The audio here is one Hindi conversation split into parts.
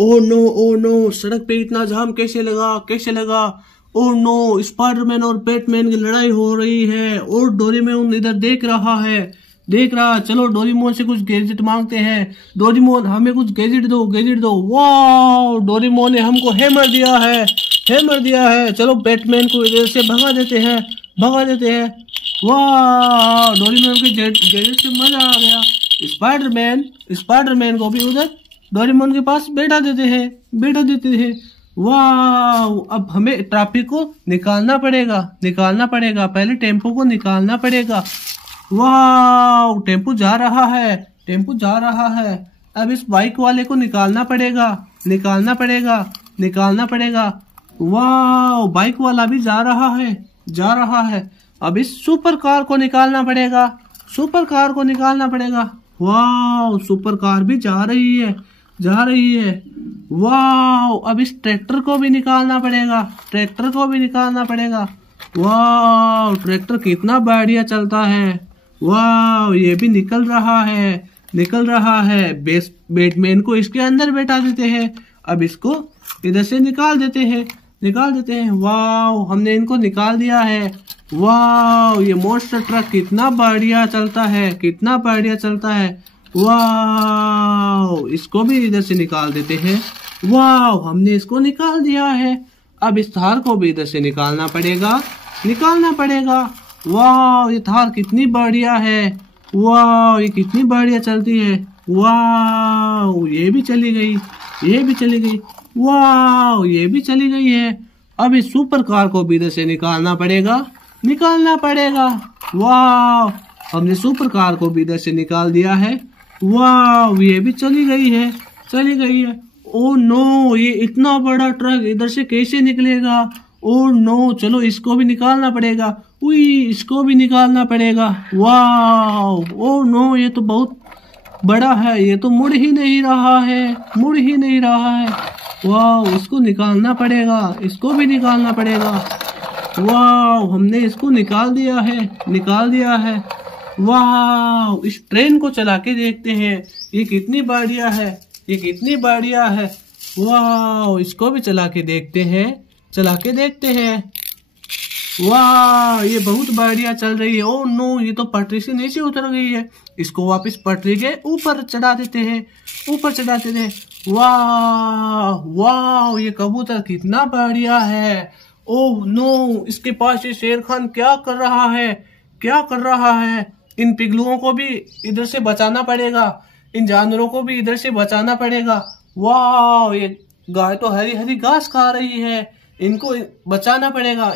ओ नो, सड़क पे इतना जाम कैसे लगा। ओ नो, स्पाइडरमैन और बैटमैन की लड़ाई हो रही है और डोरेमोन इधर देख रहा। चलो डोरेमोन से कुछ गैजेट मांगते हैं। डोरेमोन हमें कुछ गैजेट दो। वाह, डोरेमोन ने हमको हैमर दिया है। चलो बैटमैन को इधर से भगा देते हैं। वाह, डोरेमोन के गैजेट से मजा आ गया। स्पाइडरमैन को भी उधर डोरेमोन के पास बैठा देते हैं। वाह, अब हमें ट्रैफिक को निकालना पड़ेगा। पहले टेम्पो को निकालना पड़ेगा। वाह, टेम्पो जा रहा है। अब इस बाइक वाले को निकालना पड़ेगा। वाह, बाइक वाला भी जा रहा है। अब इस सुपर कार को निकालना पड़ेगा। वाह, सुपर कार भी जा रही है। वाह, अब इस ट्रैक्टर को भी निकालना पड़ेगा। वाह, ट्रैक्टर कितना बढ़िया चलता है। वाह, ये भी निकल रहा है। बैटमैन को इसके अंदर बैठा देते हैं। अब इसको इधर से निकाल देते हैं। वाह, हमने इनको निकाल दिया है। वाह, ये मॉन्स्टर ट्रक कितना बढ़िया चलता है। वाह, इसको भी इधर से निकाल देते हैं। वाह, हमने इसको निकाल दिया है। अब इस थार को भी इधर से निकालना पड़ेगा। वाह, ये थार कितनी बढ़िया है। वाह, ये कितनी बढ़िया चलती है। वाह, ये भी चली गई। वाह, ये भी चली गई है। अब इस सुपर कार को भी इधर से निकालना पड़ेगा। वाह, हमने सुपर कार को भी इधर से निकाल दिया है। वाह, ये भी चली गई है। ओ नो, ये इतना बड़ा ट्रक इधर से कैसे निकलेगा। ओ नो, चलो इसको भी निकालना पड़ेगा। इसको भी निकालना पड़ेगा। वाह, ओ नो, ये तो बहुत बड़ा है। ये तो मुड़ ही नहीं रहा है। वाह, इसको निकालना पड़ेगा। वाह, हमने इसको निकाल दिया है। वाह, इस ट्रेन को चला के देखते हैं। ये कितनी बढ़िया है। वाह, इसको भी चला के देखते हैं। वाह, ये बहुत बढ़िया चल रही है। ओ नो, ये तो पटरी से नीचे उतर गई है। इसको वापस पटरी के ऊपर चढ़ा देते हैं। वाह, ये कबूतर कितना बढ़िया है। ओह नो, इसके पास ये शेर खान क्या कर रहा है। इन पिगलुओं को भी इधर से बचाना पड़ेगा। इन जानवरों को भी इधर से बचाना पड़ेगा। वाह, ये गाय तो हरी हरी घास खा रही है। इनको बचाना पड़ेगा।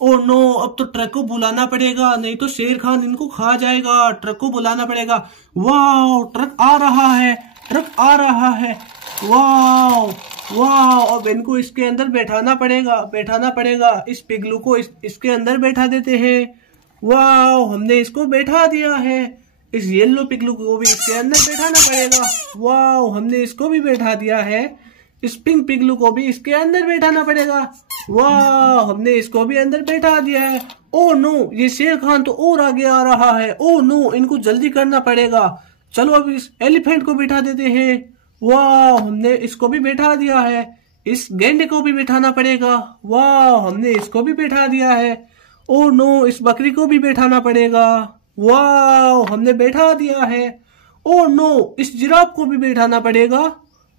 ओह नो, अब तो ट्रक को बुलाना पड़ेगा, नहीं तो शेर खान इनको खा जाएगा। ट्रक को बुलाना पड़ेगा। वाह, ट्रक आ रहा है। वाह, अब इनको इसके अंदर बैठाना पड़ेगा। इस पिगलू को इसके अंदर बैठा देते हैं। वाह, हमने इसको बैठा दिया है। इस येलो पिगलू को भी इसके अंदर बैठाना पड़ेगा। वाह, हमने इसको भी बैठा दिया है। इस पिंक पिगलू को भी इसके अंदर बैठाना पड़ेगा। वाह, हमने इसको भी अंदर बैठा दिया है। ओह नो, ये शेर खान तो और आगे आ रहा है। ओह नो, इनको जल्दी करना पड़ेगा। चलो अब इस एलिफेंट को बैठा देते हैं। वाह, हमने इसको भी बैठा दिया है। इस गेंडे को भी बैठाना पड़ेगा। वाह, हमने इसको भी बैठा दिया है। ओह नो, इस बकरी को भी बैठाना पड़ेगा। वाह, हमने बैठा दिया है। ओह नो, इस जिराफ को भी बैठाना पड़ेगा।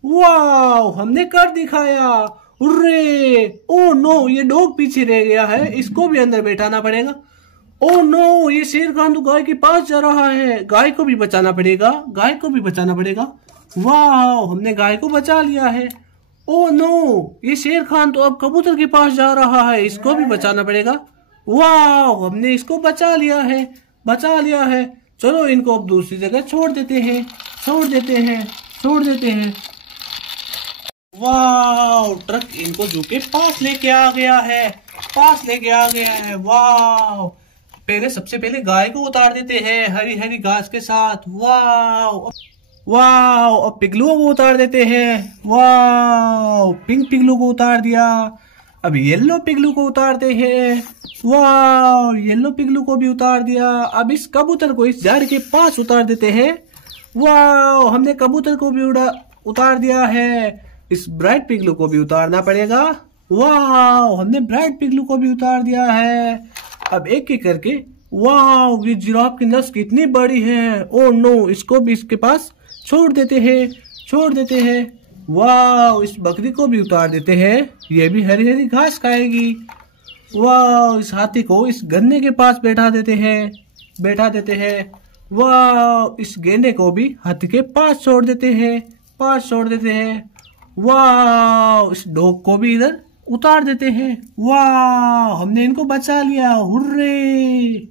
वाह, हमने कर दिखाया। ओह नो, ये डॉग पीछे रह गया है। इसको भी अंदर बैठाना पड़ेगा। ओह नो, ये शेर खान तो गाय के पास जा रहा है। गाय को भी बचाना पड़ेगा। वाह, हमने गाय को बचा लिया है। ओह नो, ये शेर खान तो अब कबूतर के पास जा रहा है। इसको भी बचाना पड़ेगा। वाह, हमने इसको बचा लिया है। चलो इनको अब दूसरी जगह छोड़ देते हैं। वाह, ट्रक इनको जू के पास लेके आ गया है। वाह, सबसे पहले गाय को उतार देते हैं हरी हरी घास के साथ। वाह, अब पिगलुओं को उतार देते हैं। वाह, पिंक पिगलू को उतार दिया। अब येलो पिगलू को उतारते हैं। वाह, येलो पिगलू को भी उतार दिया। अब इस कबूतर को इस झाड़ के पास उतार देते हैं। वाह, हमने कबूतर को भी उतार दिया है। इस ब्राइट पिगलू को भी उतारना पड़ेगा। वाह, हमने ब्राइट पिगलू को भी उतार दिया है। अब एक एक करके, वाह ये जिराफ की नस कितनी बड़ी है। ओह नो, इसको भी इसके पास छोड़ देते हैं। वाह, इस बकरी को भी उतार देते हैं, ये भी हरी हरी घास खाएगी। वाह, इस हाथी को इस गन्ने के पास बैठा देते हैं। वाह, इस गेंडे को भी हाथी के पास छोड़ देते हैं। वाह, इस डॉग को भी इधर उतार देते हैं। वाह, हमने इनको बचा लिया, हुर्रे।